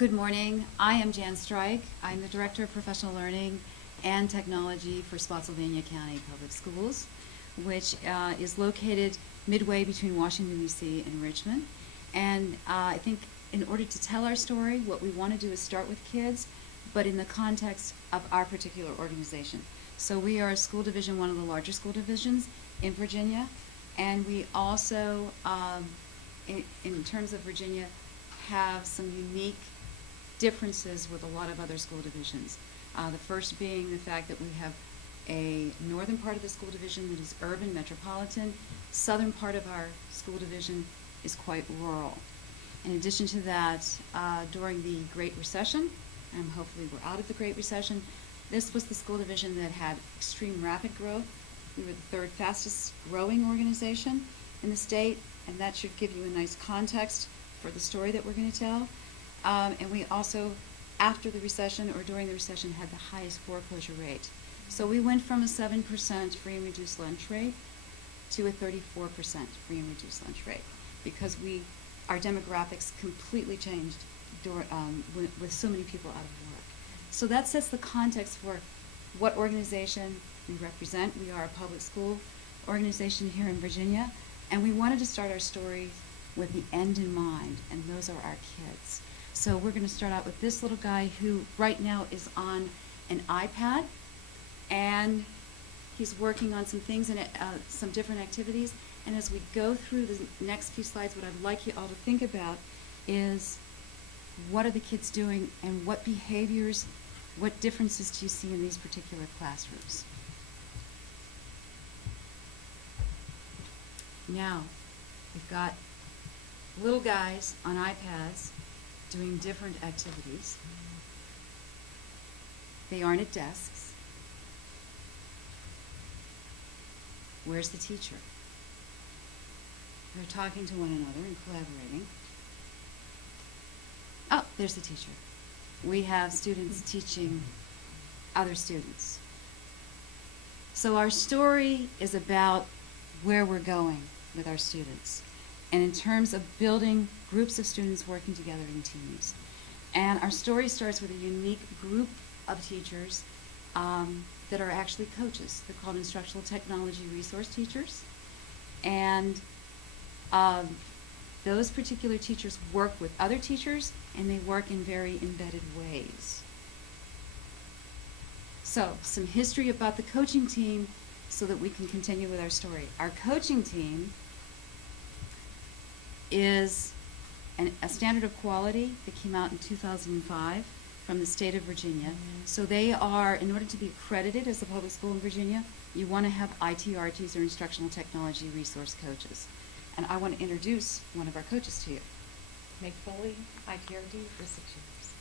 Good morning. I am Jan Strike. I'm the Director of Professional Learning and Technology for Spotsylvania County Public Schools, which is located midway between Washington, D.C. and Richmond. And I think in order to tell our story, what we want to do is start with kids, but in the context of our particular organization. So we are a school division, one of the larger school divisions in Virginia, and we also, in terms of Virginia, have some unique differences with a lot of other school divisions. The first being the fact that we have a northern part of the school division that is urban, metropolitan. Southern part of our school division is quite rural. In addition to that, during the Great Recession, and hopefully we're out of the Great Recession, this was the school division that had extreme rapid growth. We were the third fastest growing organization in the state, and that should give you a nice context for the story that we're going to tell. And we also, after the recession or during the recession, had the highest foreclosure rate. So we went from a 7% free and reduced lunch rate to a 34% free and reduced lunch rate because our demographics completely changed with so many people out of work. So that sets the context for what organization we represent. We are a public school organization here in Virginia, and we wanted to start our story with the end in mind, and those are our kids. So we're going to start out with this little guy who right now is on an iPad, and he's working on some things and some different activities. And as we go through the next few slides, what I'd like you all to think about is what are the kids doing and what behaviors, what differences do you see in these particular classrooms? Now, we've got little guys on iPads doing different activities. They aren't at desks. Where's the teacher? They're talking to one another and collaborating. Oh, there's the teacher. We have students teaching other students. So our story is about where we're going with our students, and in terms of building groups of students working together in teams. And our story starts with a unique group of teachers that are actually coaches. They're called instructional technology resource teachers. And those particular teachers work with other teachers, and they work in very embedded ways. So, some history about the coaching team so that we can continue with our story. Our coaching team is a standard of quality that came out in 2005 from the state of Virginia. So they are, in order to be accredited as a public school in Virginia, you want to have ITRTs or instructional technology resource coaches. And I want to introduce one of our coaches to you. Meg Foley, ITRD for 6 years.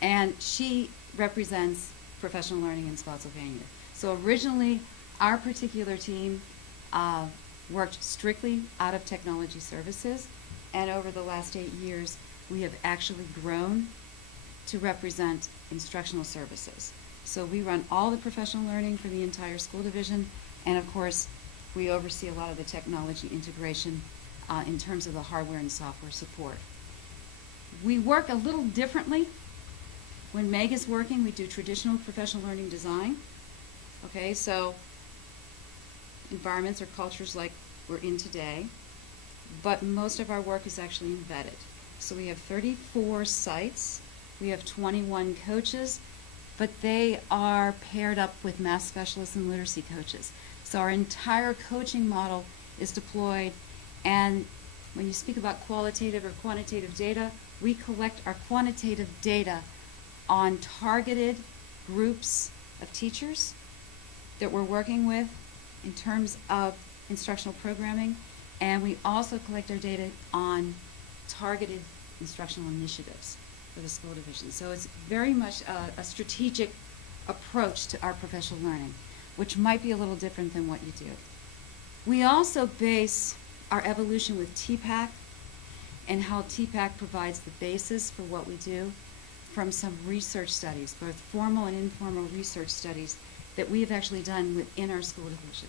And she represents professional learning in Spotsylvania. So originally, our particular team worked strictly out of technology services, and over the last 8 years, we have actually grown to represent instructional services. So we run all the professional learning for the entire school division, and of course, we oversee a lot of the technology integration in terms of the hardware and software support. We work a little differently. When Meg is working, we do traditional professional learning design. Okay, so environments or cultures like we're in today, but most of our work is actually embedded. So we have 34 sites, we have 21 coaches, but they are paired up with math specialists and literacy coaches. So our entire coaching model is deployed, and when you speak about qualitative or quantitative data, we collect our quantitative data on targeted groups of teachers that we're working with in terms of instructional programming, and we also collect our data on targeted instructional initiatives for the school division. So it's very much a strategic approach to our professional learning, which might be a little different than what you do. We also base our evolution with TPACK and how TPACK provides the basis for what we do from some research studies, both formal and informal research studies that we have actually done within our school division.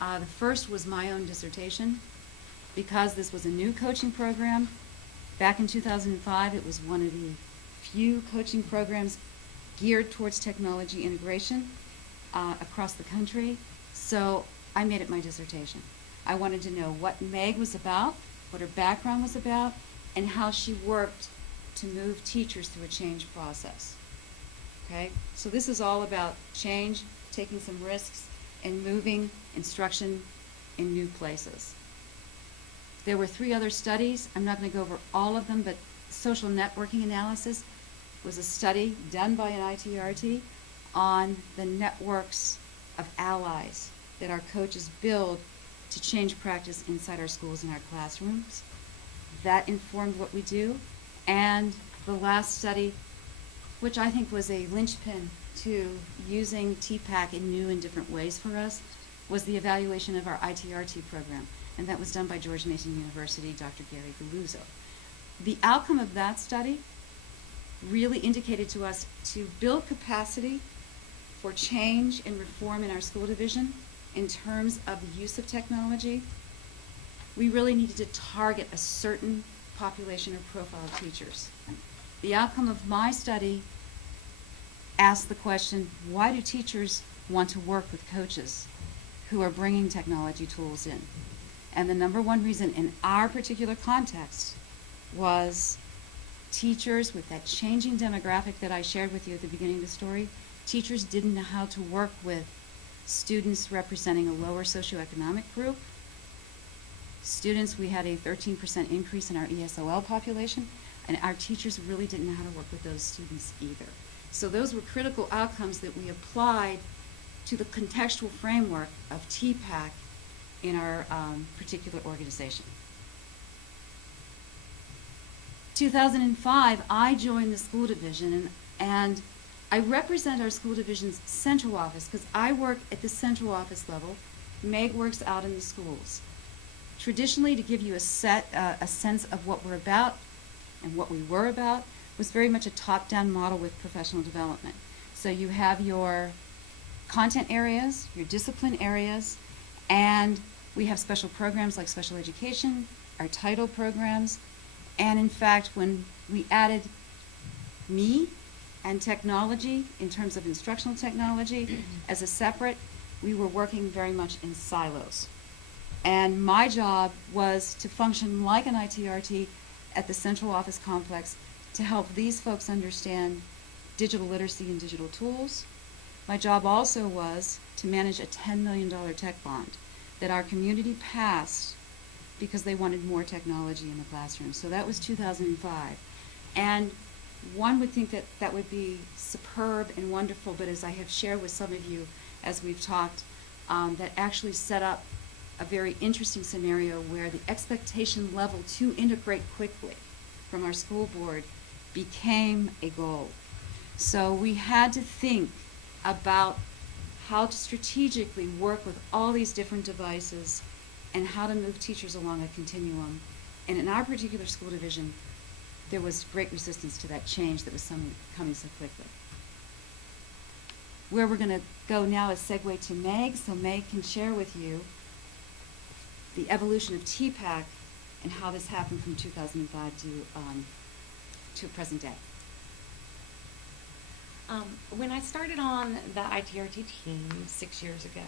The first was my own dissertation. Because this was a new coaching program, Back in 2005, it was one of the few coaching programs geared towards technology integration across the country. So I made it my dissertation. I wanted to know what Meg was about, what her background was about, and how she worked to move teachers through a change process. Okay? So this is all about change, taking some risks, and moving instruction in new places. There were 3 other studies. I'm not going to go over all of them, but social networking analysis was a study done by an ITRT on the networks of allies that our coaches build to change practice inside our schools and our classrooms. That informed what we do. And the last study, which I think was a linchpin to using TPACK in new and different ways for us, was the evaluation of our ITRT program. And that was done by George Mason University, Dr. Gary Galuzzo. The outcome of that study really indicated to us to build capacity for change and reform in our school division in terms of the use of technology. We really needed to target a certain population or profile of teachers. The outcome of my study asked the question, why do teachers want to work with coaches who are bringing technology tools in? And the number one reason in our particular context was teachers with that changing demographic that I shared with you at the beginning of the story. Teachers didn't know how to work with students representing a lower socioeconomic group. Students, we had a 13% increase in our ESOL population, and our teachers really didn't know how to work with those students either. So those were critical outcomes that we applied to the contextual framework of TPACK in our particular organization. 2005, I joined the school division, and I represent our school division's central office because I work at the central office level. Meg works out in the schools. Traditionally, to give you a sense of what we're about and what we were about, was very much a top-down model with professional development. So you have your content areas, your discipline areas, and we have special programs like special education, our title programs, and in fact, when we added me and technology in terms of instructional technology as a separate, we were working very much in silos. And my job was to function like an ITRT at the central office complex to help these folks understand digital literacy and digital tools. My job also was to manage a $10 million tech bond that our community passed because they wanted more technology in the classroom. So that was 2005. And one would think that that would be superb and wonderful, but as I have shared with some of you as we've talked, that actually set up a very interesting scenario where the expectation level to integrate quickly from our school board became a goal. So we had to think about how to strategically work with all these different devices and how to move teachers along a continuum. And in our particular school division, there was great resistance to that change that was coming so quickly. Where we're going to go now is segue to Meg, so Meg can share with you the evolution of TPACK and how this happened from 2005 to present day. When I started on the ITRT team 6 years ago,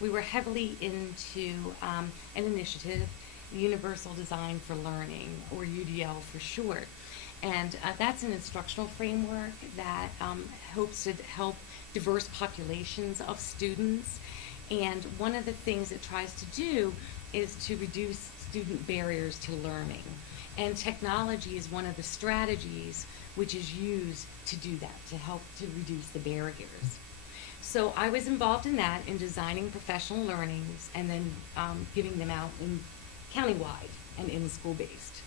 we were heavily into an initiative, Universal Design for Learning, or UDL for short. And that's an instructional framework that hopes to help diverse populations of students. And one of the things it tries to do is to reduce student barriers to learning. And technology is one of the strategies which is used to do that, to help to reduce the barriers. So I was involved in that, in designing professional learnings and then giving them out in countywide and in school-based.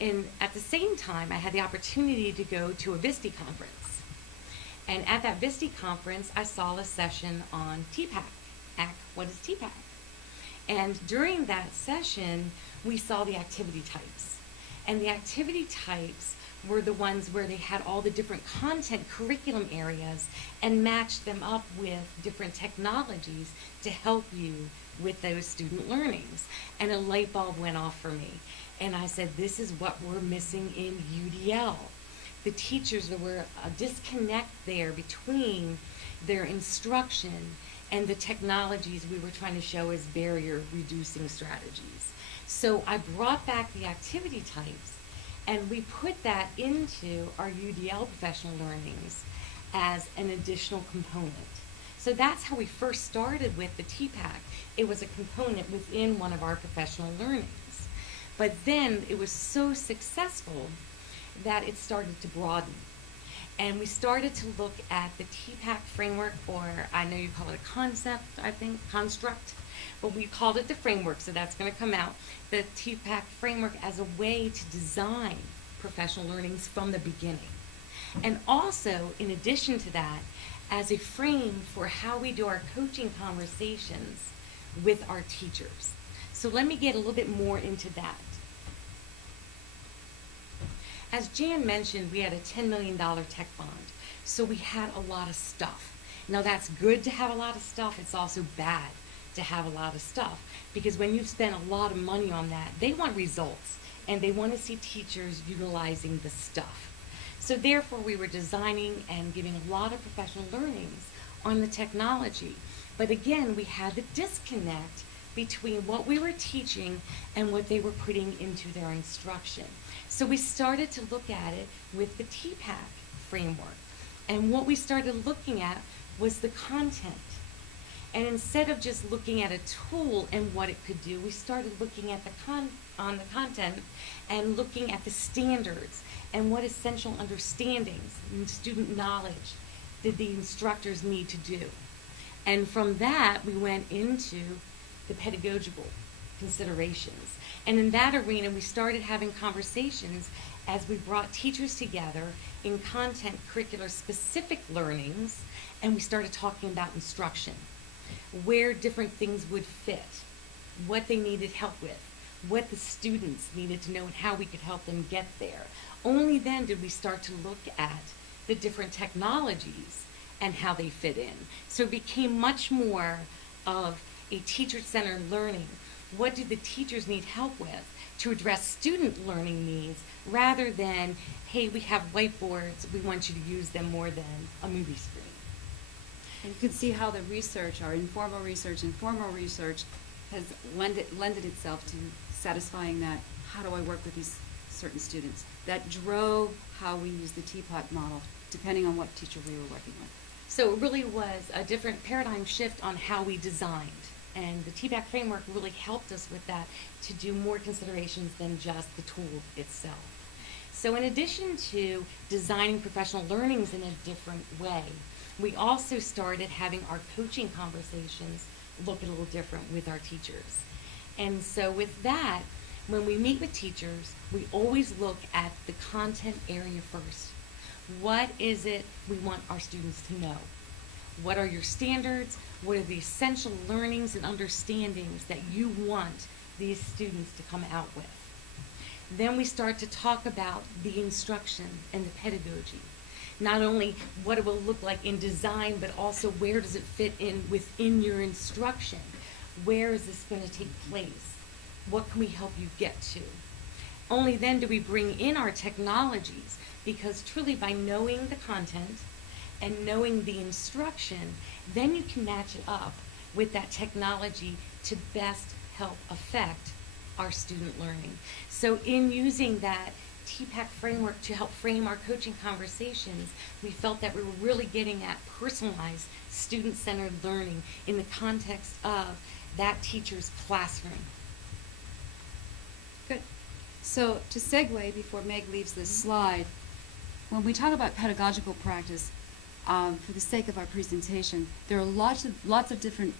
And at the same time, I had the opportunity to go to a VISTE conference. And at that VISTE conference, I saw a session on TPACK. What is TPACK? And during that session, we saw the activity types. And the activity types were the ones where they had all the different content curriculum areas and matched them up with different technologies to help you with those student learnings. And a light bulb went off for me. And I said, this is what we're missing in UDL. The teachers, there were a disconnect there between their instruction and the technologies we were trying to show as barrier reducing strategies. So I brought back the activity types and we put that into our UDL professional learnings as an additional component. So that's how we first started with the TPACK. It was a component within one of our professional learnings. But then it was so successful that it started to broaden. And we started to look at the TPACK framework, or I know you call it a concept, I think, construct, but we called it the framework, so that's going to come out. The TPACK framework as a way to design professional learnings from the beginning. And also, in addition to that, as a frame for how we do our coaching conversations with our teachers. So let me get a little bit more into that. As Jan mentioned, we had a $10 million tech bond, so we had a lot of stuff. Now that's good to have a lot of stuff, it's also bad to have a lot of stuff, because when you've spent a lot of money on that, they want results, and they want to see teachers utilizing the stuff. So therefore, we were designing and giving a lot of professional learnings on the technology. But again, we had the disconnect between what we were teaching and what they were putting into their instruction. So we started to look at it with the TPACK framework. And what we started looking at was the content. And instead of just looking at a tool and what it could do, we started looking at the content and looking at the standards and what essential understandings and student knowledge did the instructors need to do. And from that, we went into the pedagogical considerations. And in that arena, we started having conversations as we brought teachers together in content curricular specific learnings, and we started talking about instruction, where different things would fit, what they needed help with, what the students needed to know, and how we could help them get there. Only then did we start to look at the different technologies and how they fit in. So it became much more of a teacher-centered learning. What do the teachers need help with to address student learning needs, rather than, hey, we have whiteboards, we want you to use them more than a movie screen. And you can see how the research, our informal research and formal research, has lended itself to satisfying that, how do I work with these certain students? That drove how we use the TPACK model, depending on what teacher we were working with. So it really was a different paradigm shift on how we designed. And the TPACK framework really helped us with that, to do more considerations than just the tool itself. So in addition to designing professional learnings in a different way, we also started having our coaching conversations look a little different with our teachers. And so with that, when we meet with teachers, we always look at the content area first. What is it we want our students to know? What are your standards? What are the essential learnings and understandings that you want these students to come out with? Then we start to talk about the instruction and the pedagogy. Not only what it will look like in design, but also where does it fit in within your instruction? Where is this going to take place? What can we help you get to? Only then do we bring in our technologies, because truly by knowing the content and knowing the instruction, then you can match it up with that technology to best help affect our student learning. So in using that TPACK framework to help frame our coaching conversations, we felt that we were really getting at personalized, student-centered learning in the context of that teacher's classroom. Good. So to segue, before Meg leaves this slide, when we talk about pedagogical practice, for the sake of our presentation, there are lots of different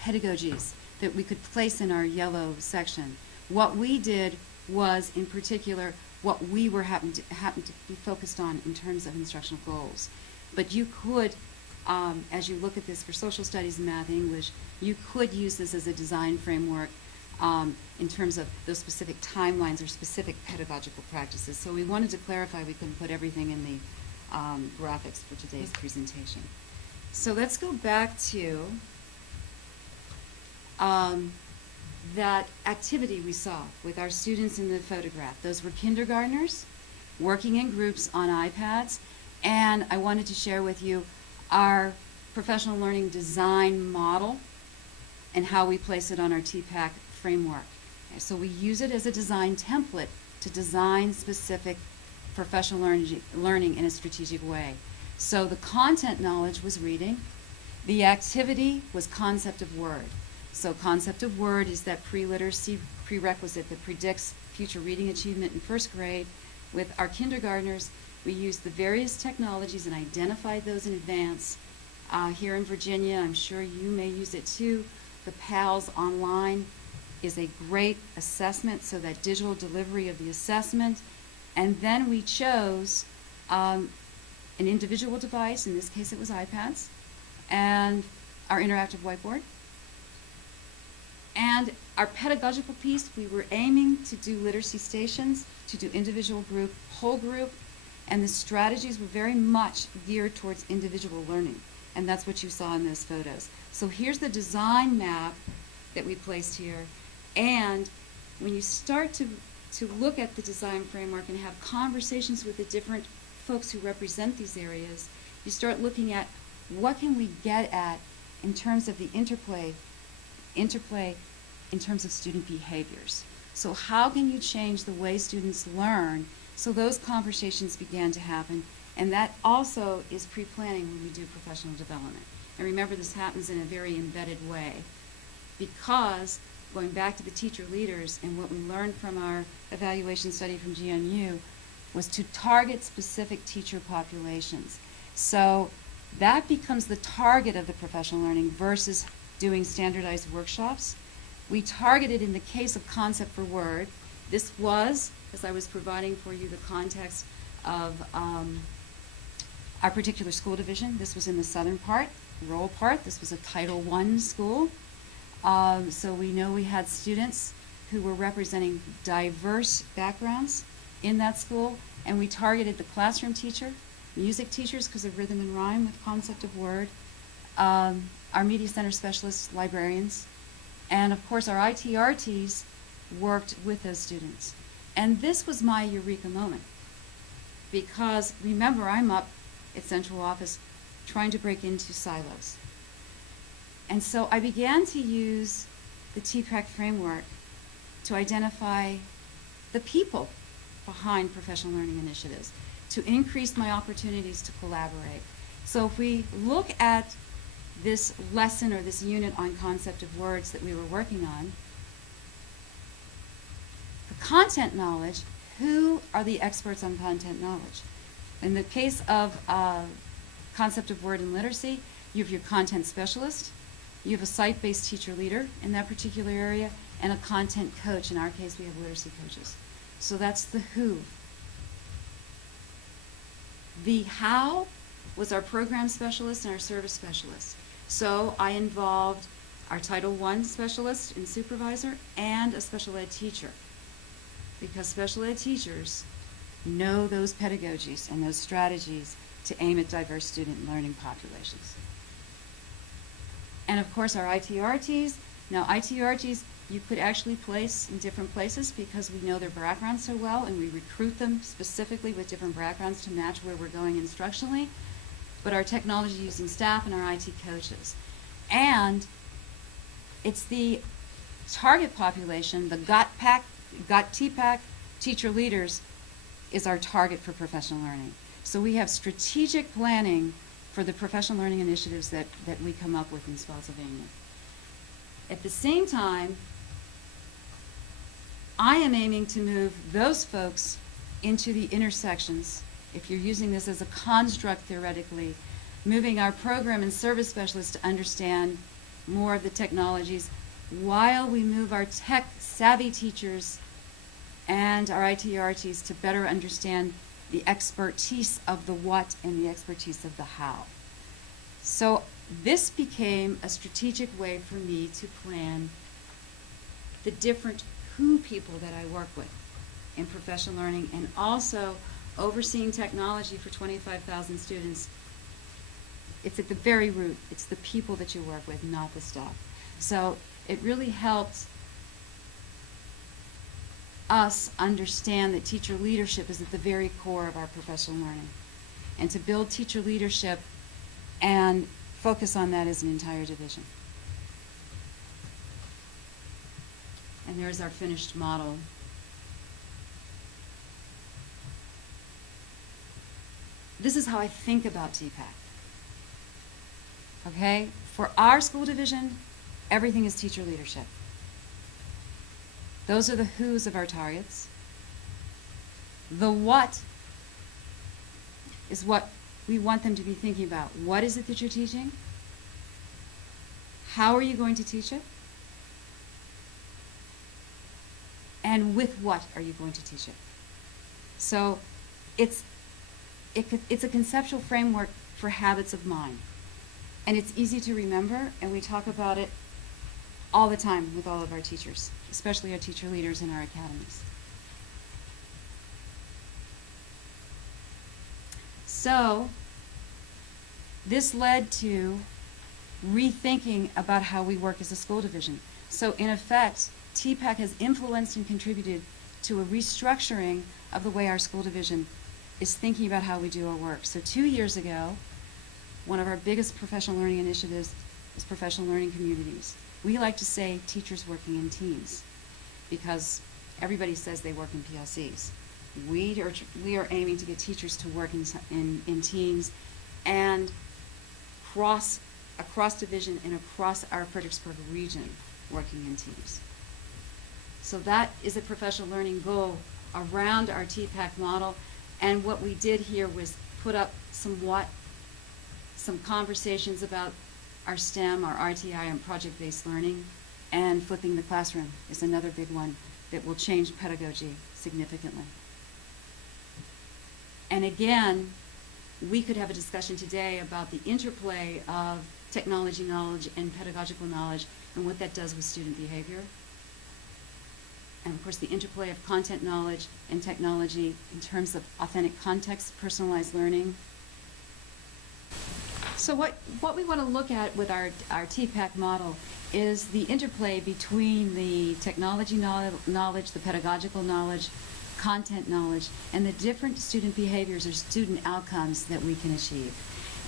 pedagogies that we could place in our yellow section. What we did was, in particular, what we were happened to be focused on in terms of instructional goals. But you could, as you look at this for social studies and math, English, you could use this as a design framework in terms of those specific timelines or specific pedagogical practices. So we wanted to clarify we couldn't put everything in the graphics for today's presentation. So let's go back to that activity we saw with our students in the photograph. Those were kindergartners working in groups on iPads, and I wanted to share with you our professional learning design model and how we place it on our TPACK framework. Okay, so we use it as a design template to design specific professional learning in a strategic way. So the content knowledge was reading. The activity was concept of word. So concept of word is that pre-literacy prerequisite that predicts future reading achievement in first grade. With our kindergartners, we used the various technologies and identified those in advance. Here in Virginia, I'm sure you may use it too. The PALS online is a great assessment, so that digital delivery of the assessment. And then we chose an individual device, in this case it was iPads, and our interactive whiteboard. And our pedagogical piece, we were aiming to do literacy stations, to do individual group, whole group, and the strategies were very much geared towards individual learning. And that's what you saw in those photos. So here's the design map that we placed here. And when you start to look at the design framework and have conversations with the different folks who represent these areas, you start looking at what can we get at in terms of the interplay in terms of student behaviors. So how can you change the way students learn? So those conversations began to happen, and that also is pre-planning when we do professional development. And remember, this happens in a very embedded way, because going back to the teacher leaders and what we learned from our evaluation study from GNU was to target specific teacher populations. So that becomes the target of the professional learning versus doing standardized workshops. We targeted, in the case of concept for word, this was, as I was providing for you the context of our particular school division. This was in the southern part, rural part. This was a Title I school. So we know we had students who were representing diverse backgrounds in that school, and we targeted the classroom teacher, music teachers because of rhythm and rhyme with concept of word, our media center specialists, librarians, and of course our ITRTs worked with those students. And this was my eureka moment, because remember, I'm up at central office trying to break into silos. And so I began to use the TPACK framework to identify the people behind professional learning initiatives, to increase my opportunities to collaborate. So if we look at this lesson or this unit on concept of words that we were working on, the content knowledge, who are the experts on content knowledge? In the case of concept of word and literacy, you have your content specialist, you have a site-based teacher leader in that particular area, and a content coach. In our case, we have literacy coaches. So that's the who. The how was our program specialist and our service specialist. So I involved our Title I specialist and supervisor and a special ed teacher, because special ed teachers know those pedagogies and those strategies to aim at diverse student learning populations. And of course our ITRTs. Now ITRTs you could actually place in different places because we know their backgrounds so well, and we recruit them specifically with different backgrounds to match where we're going instructionally. But our technology using staff and our IT coaches. And it's the target population, the TPACK teacher leaders is our target for professional learning. So we have strategic planning for the professional learning initiatives that we come up with in Spotsylvania. At the same time, I am aiming to move those folks into the intersections. If you're using this as a construct theoretically, moving our program and service specialists to understand more of the technologies while we move our tech-savvy teachers and our ITRTs to better understand the expertise of the what and the expertise of the how. So this became a strategic way for me to plan the different who people that I work with in professional learning, and also overseeing technology for 25,000 students. It's at the very root. It's the people that you work with, not the stuff. So it really helped us understand that teacher leadership is at the very core of our professional learning. And to build teacher leadership and focus on that as an entire division. And there's our finished model. This is how I think about TPACK. Okay? For our school division, everything is teacher leadership. Those are the who's of our targets. The what is what we want them to be thinking about. What is it that you're teaching? How are you going to teach it? And with what are you going to teach it? So it's a conceptual framework for habits of mind. And it's easy to remember, and we talk about it all the time with all of our teachers, especially our teacher leaders in our academies. So this led to rethinking about how we work as a school division. So in effect, TPACK has influenced and contributed to a restructuring of the way our school division is thinking about how we do our work. So 2 years ago, one of our biggest professional learning initiatives is professional learning communities. We like to say teachers working in teams because everybody says they work in PLCs. We are aiming to get teachers to work in teams and across division and across our Fredericksburg region working in teams. So that is a professional learning goal around our TPACK model. And what we did here was put up some conversations about our STEM, our RTI, and project-based learning, and flipping the classroom is another big one that will change pedagogy significantly. And again, we could have a discussion today about the interplay of technology knowledge and pedagogical knowledge and what that does with student behavior. And of course, the interplay of content knowledge and technology in terms of authentic context, personalized learning. So what we want to look at with our TPACK model is the interplay between the technology knowledge, the pedagogical knowledge, content knowledge, and the different student behaviors or student outcomes that we can achieve.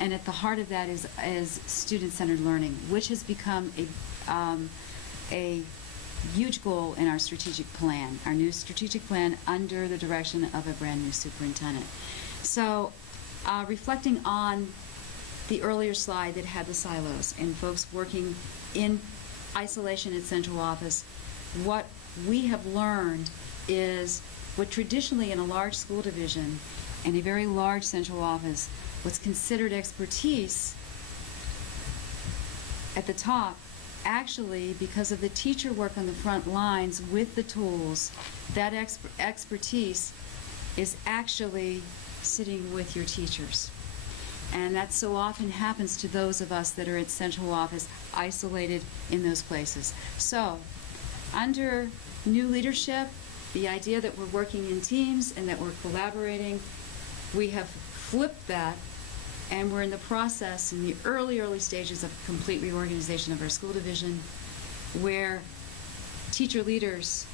And at the heart of that is student-centered learning, which has become a huge goal in our strategic plan, our new strategic plan under the direction of a brand new superintendent. So reflecting on the earlier slide that had the silos and folks working in isolation at central office, what we have learned is what traditionally in a large school division and a very large central office was considered expertise at the top, actually, because of the teacher work on the front lines with the tools, that expertise is actually sitting with your teachers. And that so often happens to those of us that are at central office, isolated in those places. So, under new leadership, the idea that we're working in teams and that we're collaborating, we have flipped that, and we're in the process, in the early stages of complete reorganization of our school division, where teacher leaders,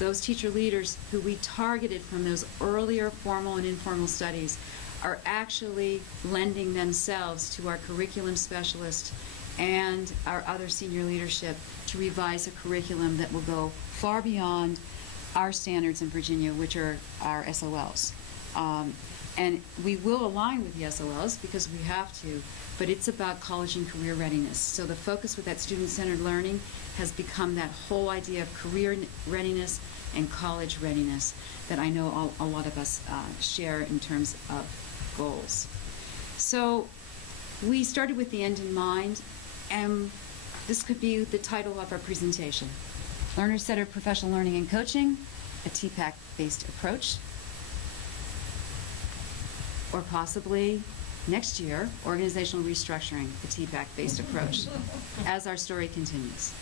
those teacher leaders who we targeted from those earlier formal and informal studies, are actually lending themselves to our curriculum specialist and our other senior leadership to revise a curriculum that will go far beyond our standards in Virginia, which are our SOLs. And we will align with the SOLs because we have to, but it's about college and career readiness. So the focus with that student-centered learning has become that whole idea of career readiness and college readiness that I know a lot of us share in terms of goals. So we started with the end in mind, and this could be the title of our presentation: Learner-Centered Professional Learning and Coaching, a TPACK-based approach. Or possibly next year, organizational restructuring, a TPACK-based approach, as our story continues.